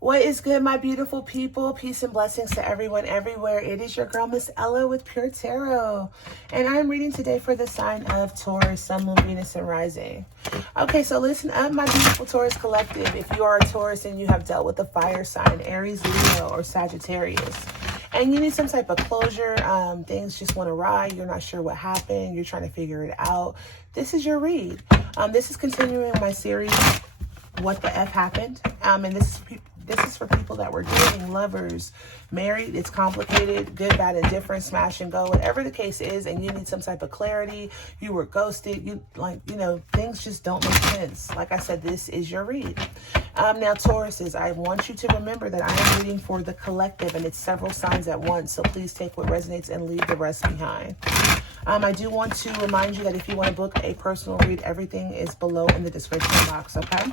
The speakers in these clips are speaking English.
What is good, my beautiful people? Peace and blessings to everyone everywhere. It is your girl, Miss.Ello with Pure Tarot. And I'm reading today for the sign of Taurus, Sun, Moon, Venus, and Rising. Okay, so listen up, my beautiful Taurus collective. If you are a Taurus and you have dealt with a fire sign, Aries, Leo, or Sagittarius, and you need some type of closure, things just went awry, you're not sure what happened, you're trying to figure it out, this is your read. This is continuing my series, What the F Happened? And this is for people that were dating, lovers, married. It's complicated, good, bad, and different, smash and go, whatever the case is, and you need some type of clarity. You were ghosted. Things just don't make sense. Like I said, this is your read. Now, Tauruses, I want you to remember that I am reading for the collective, and it's several signs at once. So please take what resonates and leave the rest behind. I do want to remind you that if you want to book a personal read, everything is below in the description box, okay?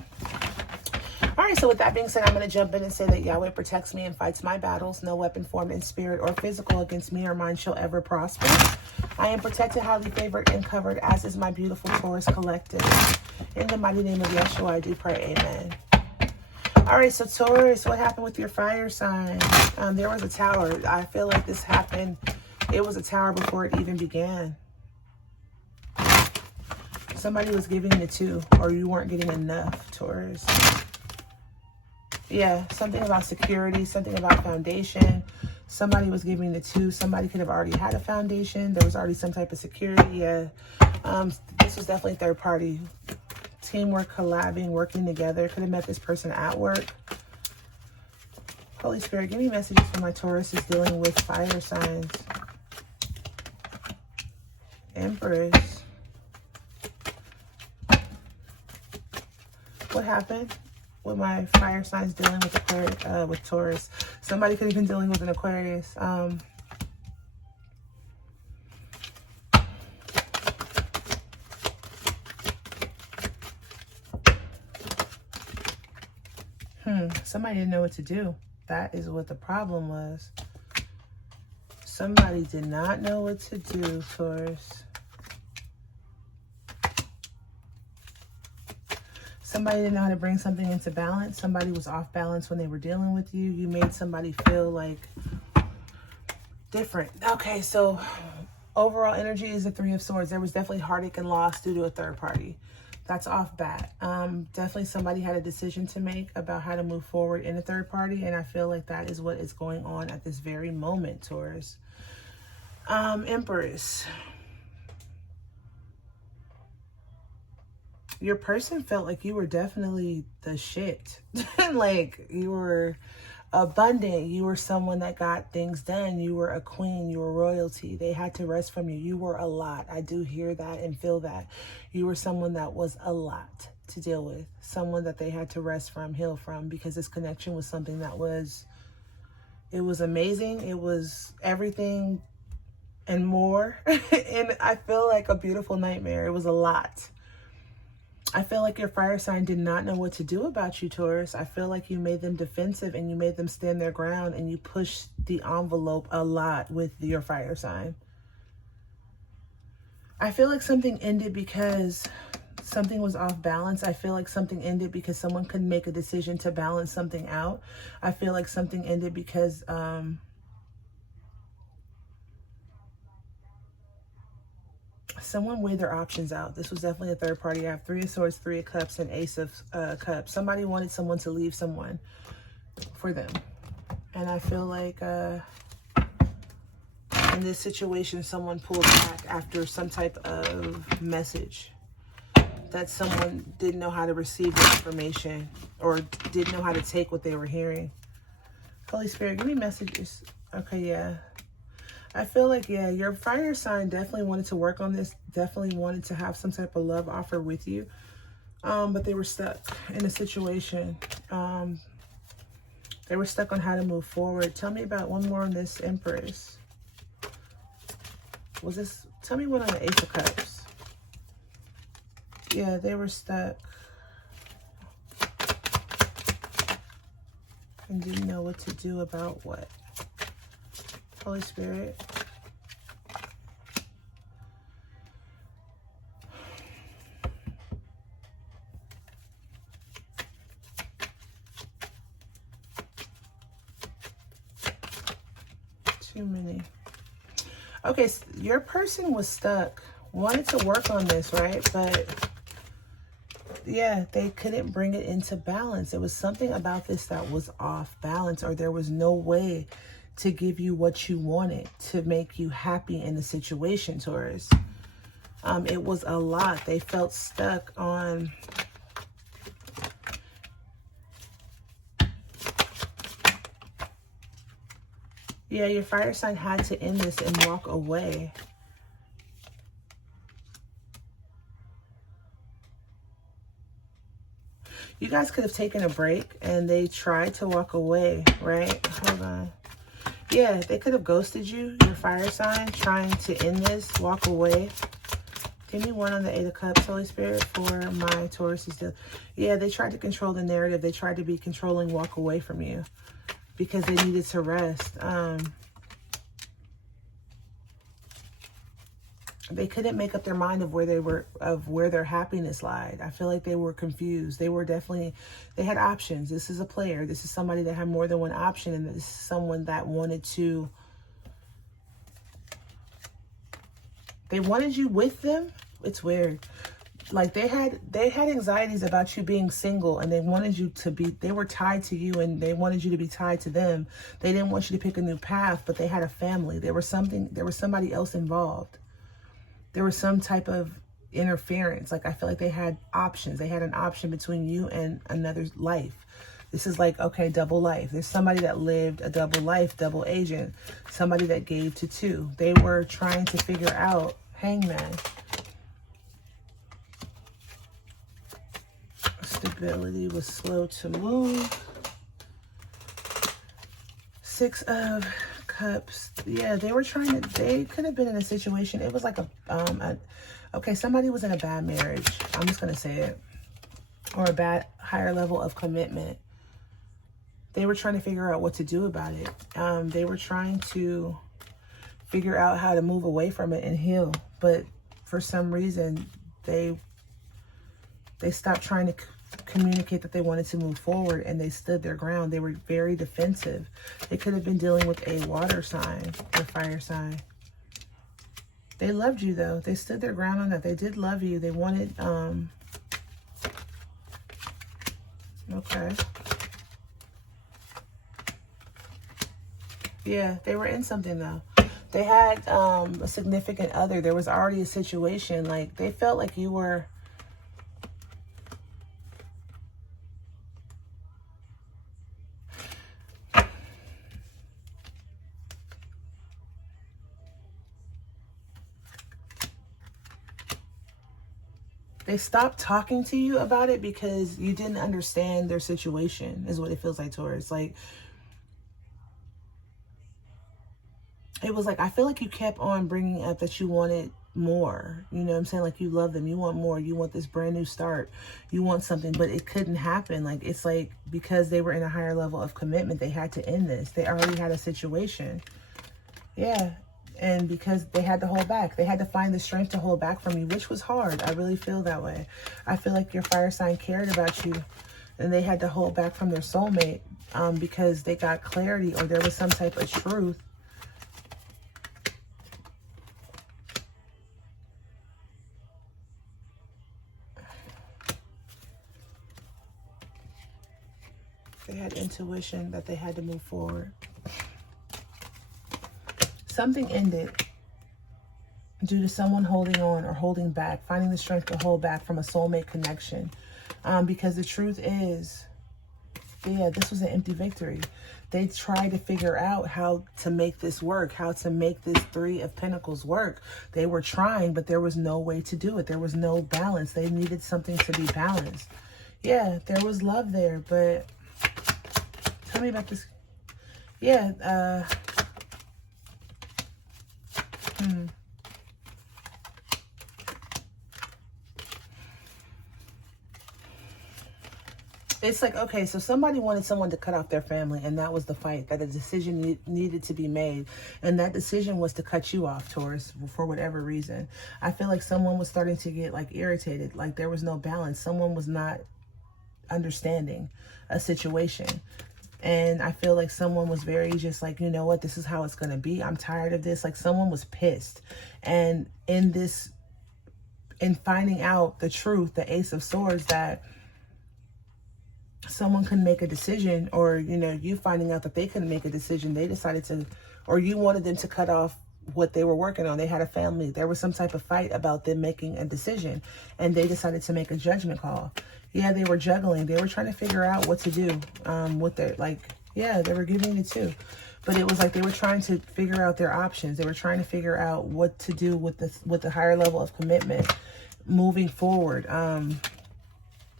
All right, so with that being said, I'm going to jump in and say that Yahweh protects me and fights my battles. No weapon formed in spirit or physical against me or mine shall ever prosper. I am protected, highly favored, and covered, as is my beautiful Taurus collective. In the mighty name of Yeshua, I do pray, amen. All right, so Taurus, what happened with your fire sign? There was a tower. I feel like this happened. It was a tower before it even began. Somebody was giving the two, or you weren't getting enough, Taurus. Yeah, something about security, something about foundation. Somebody was giving the two. Somebody could have already had a foundation. There was already some type of security. Yeah. This was definitely third party. Teamwork, collabing, working together. Could have met this person at work. Holy Spirit, give me messages for my Tauruses dealing with fire signs. Empress. What happened with my fire signs dealing with Aquarius, with Taurus? Somebody could have been dealing with an Aquarius. Somebody didn't know what to do. That is what the problem was. Somebody did not know what to do, Taurus. Somebody didn't know how to bring something into balance. Somebody was off balance when they were dealing with you. You made somebody feel like different. Okay, so overall energy is the Three of Swords. There was definitely heartache and loss due to a third party. That's off bat. Definitely somebody had a decision to make about how to move forward in a third party, and I feel like that is what is going on at this very moment, Taurus. Empress. Your person felt like you were definitely the shit. Like you were abundant. You were someone that got things done. You were a queen. You were royalty. They had to rest from you. You were a lot. I do hear that and feel that. You were someone that was a lot to deal with. Someone that they had to rest from, heal from, because this connection was something that was, it was amazing. It was everything and more. And I feel like a beautiful nightmare. It was a lot. I feel like your fire sign did not know what to do about you, Taurus. I feel like you made them defensive and you made them stand their ground and you pushed the envelope a lot with your fire sign. I feel like something ended because something was off balance. I feel like something ended because someone couldn't make a decision to balance something out. I feel like something ended because someone weighed their options out. This was definitely a third party. I have Three of Swords, Three of Cups, and Ace of Cups. Somebody wanted someone to leave someone for them. And I feel like in this situation, someone pulled back after some type of message that someone didn't know how to receive the information or didn't know how to take what they were hearing. Holy Spirit, give me messages. Okay, yeah. I feel like, yeah, your fire sign definitely wanted to work on this, definitely wanted to have some type of love offer with you, but they were stuck in a situation. They were stuck on how to move forward. Tell me about one more on this Empress. Was this, tell me one on the Ace of Cups. Yeah, they were stuck and didn't know what to do about what. Holy Spirit. too many. Okay, so your person was stuck. Wanted to work on this, right? But yeah, they couldn't bring it into balance. There was something about this that was off balance, or there was no way to give you what you wanted, to make you happy in the situation, Taurus. It was a lot. They felt stuck on... Yeah, your fire sign had to end this and walk away. You guys could have taken a break and they tried to walk away, right? Hold on. Yeah, they could have ghosted you, your fire sign, trying to end this, walk away. Give me one on the 8 of Cups, Holy Spirit, for my Taurus. Yeah, they tried to control the narrative. They tried to be controlling, walk away from you because they needed to rest. They couldn't make up their mind of where they were, of where their happiness lied. I feel like they were confused. They were definitely, they had options. This is a player. This is somebody that had more than one option. And this is someone that wanted to, they wanted you with them. It's weird. Like they had anxieties about you being single, and they wanted you to be, they were tied to you and they wanted you to be tied to them. They didn't want you to pick a new path, but they had a family. There was somebody else involved. There was some type of interference. Like, I feel like they had options. They had an option between you and another life. This is like, okay, double life. There's somebody that lived a double life, double agent. Somebody that gave to two. They were trying to figure out, Hangman. Stability was slow to move. 6 of Cups. Yeah, they were trying to, they could have been in a situation. It was like okay, somebody was in a bad marriage. I'm just going to say it. Or a bad, higher level of commitment. They were trying to figure out what to do about it. They were trying to figure out how to move away from it and heal. But for some reason, they stopped trying to communicate that they wanted to move forward, and they stood their ground. They were very defensive. They could have been dealing with a water sign or fire sign. They loved you though. They stood their ground on that. They did love you. They wanted, okay. Yeah, they were in something though. They had a significant other. There was already a situation. Like, they felt like you were, they stopped talking to you about it because you didn't understand their situation, is what it feels like, Taurus. Like, it was like, I feel like you kept on bringing up that you wanted more. You know what I'm saying? Like, you love them. You want more. You want this brand new start. You want something, but it couldn't happen. Like, it's like, because they were in a higher level of commitment, they had to end this. They already had a situation. Yeah. And because they had to hold back, they had to find the strength to hold back from you, which was hard. I really feel that way. I feel like your fire sign cared about you, and they had to hold back from their soulmate because they got clarity, or there was some type of truth. They had intuition that they had to move forward. Something ended due to someone holding on or holding back, finding the strength to hold back from a soulmate connection. Because the truth is, yeah, this was an empty victory. They tried to figure out how to make this work, how to make this 3 of Pentacles work. They were trying, but there was no way to do it. There was no balance. They needed something to be balanced. Yeah, there was love there, but tell me about this. Yeah, It's like, okay, so somebody wanted someone to cut off their family, and that was the fight, that a decision needed to be made. And that decision was to cut you off, Taurus, for whatever reason. I feel like someone was starting to get, like, irritated, like there was no balance. Someone was not understanding a situation. And I feel like someone was very just like, you know what, this is how it's going to be. I'm tired of this. Like someone was pissed. And in finding out the truth, the Ace of Swords, that someone couldn't make a decision, or, you know, you finding out that they couldn't make a decision, they decided to, or you wanted them to cut off what they were working on. They had a family. There was some type of fight about them making a decision, and they decided to make a judgment call. Yeah, they were juggling. They were trying to figure out what to do with their, like, yeah, they were giving it too. But it was like they were trying to figure out their options. They were trying to figure out what to do with the higher level of commitment moving forward.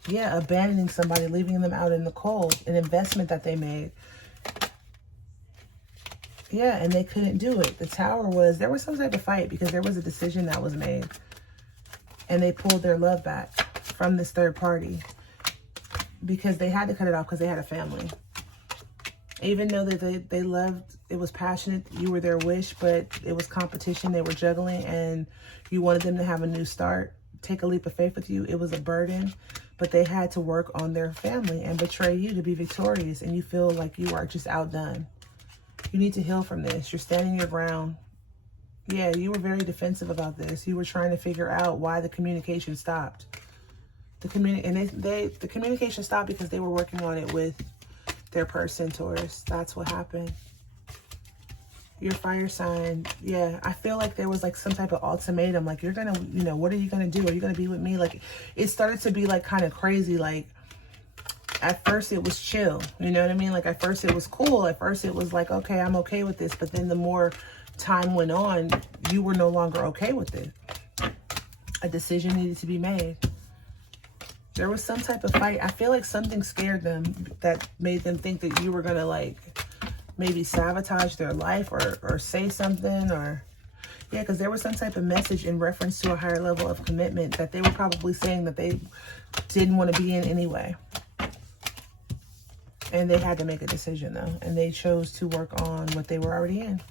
Yeah, abandoning somebody, leaving them out in the cold, an investment that they made. Yeah, and they couldn't do it. The Tower was, there was some type of fight because there was a decision that was made. And they pulled their love back from this third party because they had to cut it off because they had a family. Even though that they loved, it was passionate, you were their wish, but it was competition, they were juggling, and you wanted them to have a new start, take a leap of faith with you. It was a burden, but they had to work on their family and betray you to be victorious, and you feel like you are just outdone. You need to heal from this. You're standing your ground. Yeah, you were very defensive about this. You were trying to figure out why the communication stopped. The communication stopped because they were working on it with their person, Taurus. That's what happened. Your fire sign. Yeah, I feel like there was like some type of ultimatum. Like, you're going to, you know, what are you going to do? Are you going to be with me? Like, it started to be like kind of crazy. Like, at first it was chill. You know what I mean? Like, at first it was cool. At first it was like, okay, I'm okay with this. But then the more time went on, you were no longer okay with it. A decision needed to be made. There was some type of fight. I feel like something scared them that made them think that you were going to, like, maybe sabotage their life or say something, or, yeah, because there was some type of message in reference to a higher level of commitment that they were probably saying that they didn't want to be in anyway. And they had to make a decision, though, and they chose to work on what they were already in.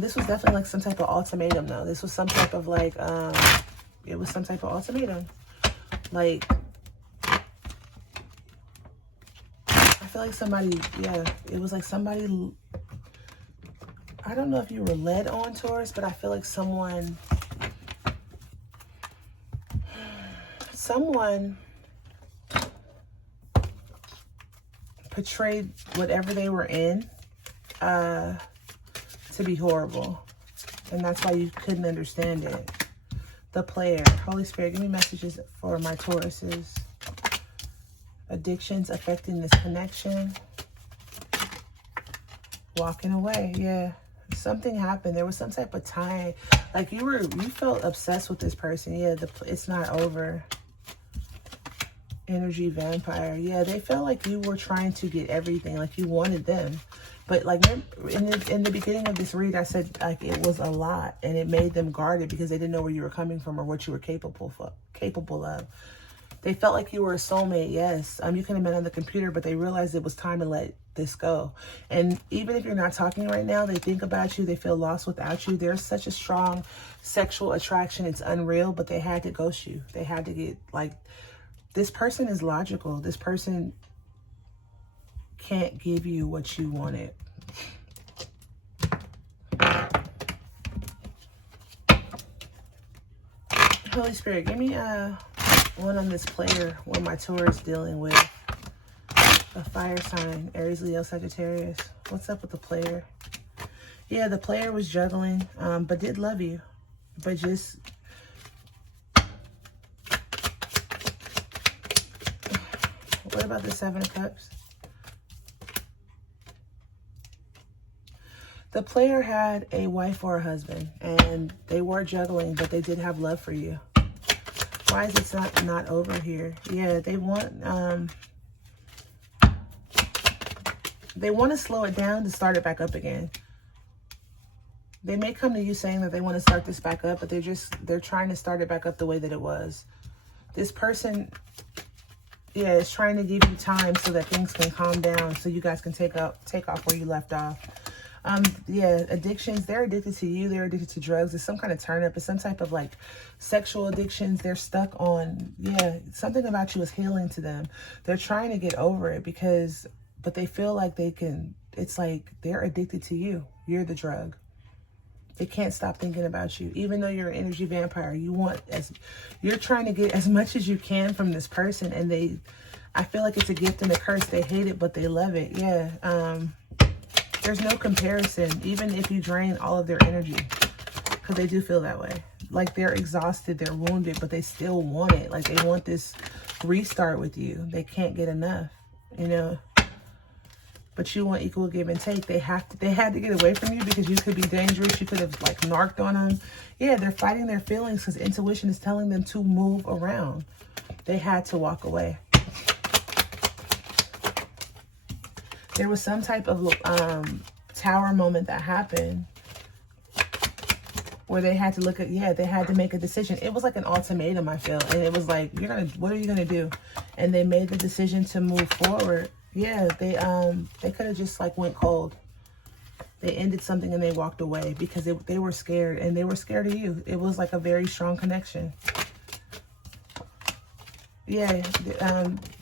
This was definitely like some type of ultimatum, though. This was some type of like, it was some type of ultimatum. Like, I feel like somebody, yeah, it was like somebody, I don't know if you were led on, Taurus, but I feel like someone portrayed whatever they were in to be horrible. And that's why you couldn't understand it. The Player. Holy Spirit, give me messages for my Tauruses. Addictions affecting this connection. Walking away. Yeah. Something happened. There was some type of tie. Like, you felt obsessed with this person. Yeah, it's not over. Energy Vampire. Yeah, they felt like you were trying to get everything. Like, you wanted them. But, like, in the beginning of this read, I said, like, it was a lot. And it made them guarded because they didn't know where you were coming from or what you were capable of. They felt like you were a soulmate, yes. You could have met on the computer, but they realized it was time to let this go. And even if you're not talking right now, they think about you. They feel lost without you. There's such a strong sexual attraction. It's unreal, but they had to ghost you. They had to get, like, this person is logical. This person can't give you what you wanted. Holy Spirit, give me one on this Player, what my Taurus is dealing with. A fire sign, Aries, Leo, Sagittarius. What's up with the Player? Yeah, the Player was juggling, but did love you. But just... What about the Seven of Cups? The Player had a wife or a husband, and they were juggling, but they did have love for you. Why is it not over here? Yeah, they want to slow it down to start it back up again. They may come to you saying that they want to start this back up, but they're trying to start it back up the way that it was. This person, yeah, is trying to give you time so that things can calm down, so you guys can take off where you left off. Yeah, addictions, they're addicted to you. They're addicted to drugs. It's some kind of turn up. It's some type of like sexual addictions. They're stuck on, yeah, something about you is healing to them. They're trying to get over it but they feel like they can, it's like they're addicted to you. You're the drug. They can't stop thinking about you. Even though you're an energy vampire, you're trying to get as much as you can from this person. And I feel like it's a gift and a curse. They hate it, but they love it. Yeah. There's no comparison, even if you drain all of their energy, because they do feel that way. Like they're exhausted, they're wounded, but they still want it. Like they want this restart with you. They can't get enough, you know. But you want equal give and take. They had to get away from you because you could be dangerous. You could have like narked on them. Yeah, they're fighting their feelings because intuition is telling them to move around. They had to walk away. There was some type of tower moment that happened where they had to look at, yeah, they had to make a decision. It was like an ultimatum, I feel. And it was like, what are you going to do? And they made the decision to move forward. Yeah, they could have just like went cold. They ended something and they walked away because they were scared, and they were scared of you. It was like a very strong connection. Yeah,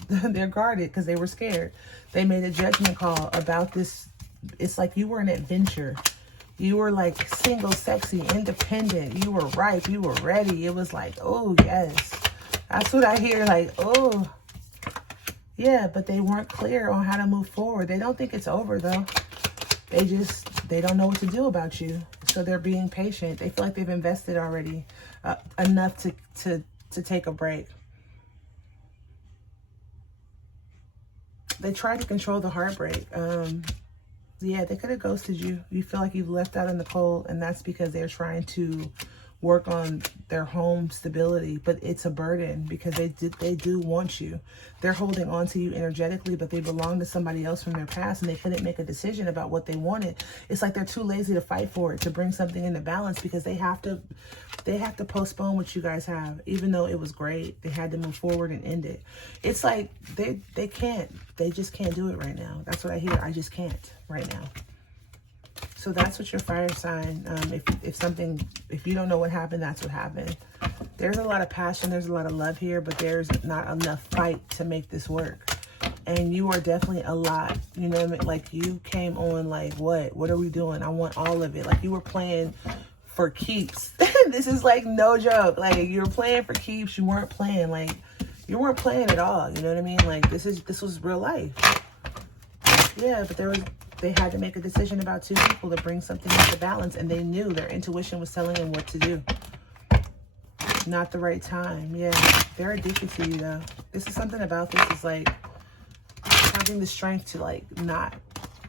they're guarded because they were scared. They made a judgment call about this. It's like you were an adventure. You were like single, sexy, independent. You were ripe. You were ready. It was like, oh, yes. That's what I hear. Like, oh, yeah. But they weren't clear on how to move forward. They don't think it's over, though. They don't know what to do about you. So they're being patient. They feel like they've invested already enough to take a break. They tried to control the heartbreak. Yeah, they could have ghosted you. You feel like you've left out in the cold, and that's because they're trying to work on their home stability, but it's a burden because they do want you. They're holding on to you energetically, but they belong to somebody else from their past, and they couldn't make a decision about what they wanted. It's like they're too lazy to fight for it, to bring something into balance, because they have to postpone what you guys have. Even though it was great, they had to move forward and end it. It's like they just can't do it right now. That's what I hear. I just can't right now. So that's what your fire sign, if you don't know what happened, that's what happened. There's a lot of passion, there's a lot of love here, but there's not enough fight to make this work. And you are definitely a lot, you know, like you came on like, what are we doing? I want all of it. Like you were playing for keeps. This is like no joke. Like you were playing for keeps. You weren't playing at all. You know what I mean? Like this was real life. Yeah, but they had to make a decision about two people to bring something into balance, and they knew their intuition was telling them what to do. Not the right time. Yeah, they're addicted to you though. This is something about this is like having the strength to like not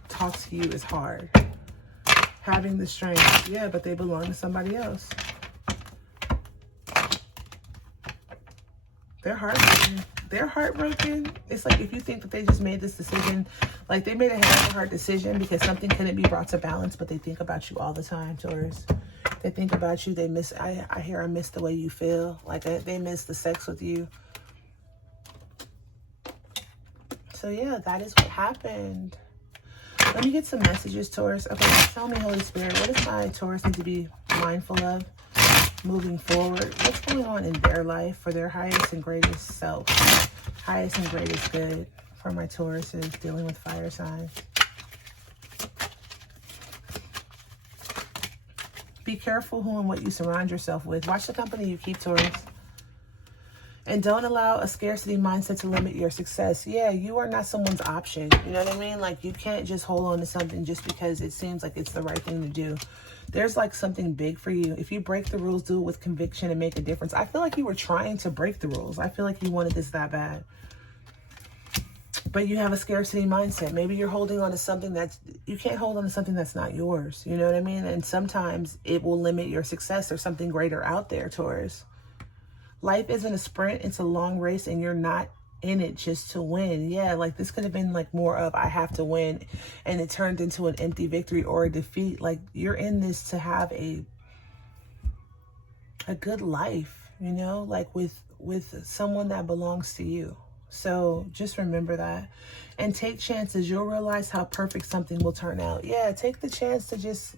talk to you is hard. Having the strength, yeah, but they belong to somebody else. They're heartbroken. They're heartbroken. It's like if you think that they just made this decision, like they made a hard decision because something couldn't be brought to balance, but they think about you all the time, Taurus. They think about you. They miss, I hear I miss the way you feel. Like they miss the sex with you. So yeah, that is what happened. Let me get some messages, Taurus. Okay, tell me, Holy Spirit, what does my Taurus need to be mindful of moving forward? What's going on in their life for their highest and greatest self? Highest and greatest good for my Tauruses dealing with fire signs. Be careful who and what you surround yourself with. Watch the company you keep, Taurus. And don't allow a scarcity mindset to limit your success. Yeah, you are not someone's option. You know what I mean? Like, you can't just hold on to something just because it seems like it's the right thing to do. There's like something big for you. If you break the rules, do it with conviction and make a difference. I feel like you were trying to break the rules. I feel like you wanted this that bad. But you have a scarcity mindset. Maybe you're holding on to something you can't hold on to something that's not yours. You know what I mean? And sometimes it will limit your success. There's something greater out there, Taurus. Life isn't a sprint, it's a long race, and you're not in it just to win. Yeah, like this could have been like more of I have to win, and it turned into an empty victory or a defeat. Like you're in this to have a good life, you know, like with someone that belongs to you. So just remember that. And take chances. You'll realize how perfect something will turn out. Yeah, take the chance to just,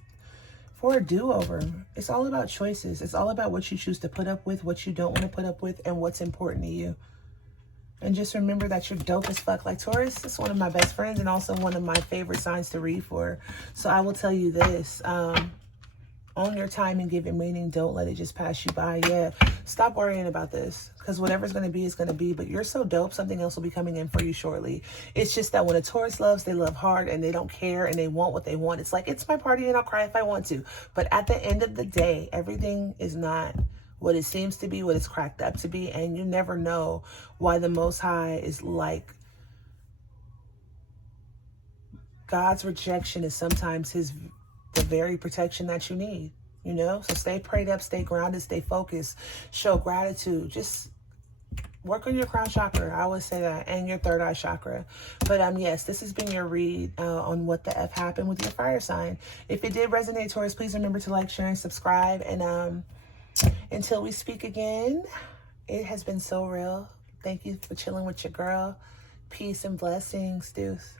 for a do-over. It's all about choices. It's all about what you choose to put up with, what you don't want to put up with, and what's important to you. And just remember that you're dope as fuck. Like, Taurus is one of my best friends and also one of my favorite signs to read for. So I will tell you this. Own your time and give it meaning. Don't let it just pass you by. Yeah, stop worrying about this, because whatever's going to be is going to be. But you're so dope, something else will be coming in for you shortly. It's just that when a Taurus loves, they love hard and they don't care and they want what they want. It's like, it's my party and I'll cry if I want to. But at the end of the day, everything is not what it seems to be, what it's cracked up to be. And you never know why the Most High is like, God's rejection is sometimes the very protection that you need, you know? So stay prayed up, stay grounded, stay focused, show gratitude. Just work on your crown chakra. I always say that, and your third eye chakra. But yes, this has been your read on what the F happened with your fire sign. If it did resonate, Taurus, please remember to like, share, and subscribe. And until we speak again, it has been so real. Thank you for chilling with your girl. Peace and blessings, deuce.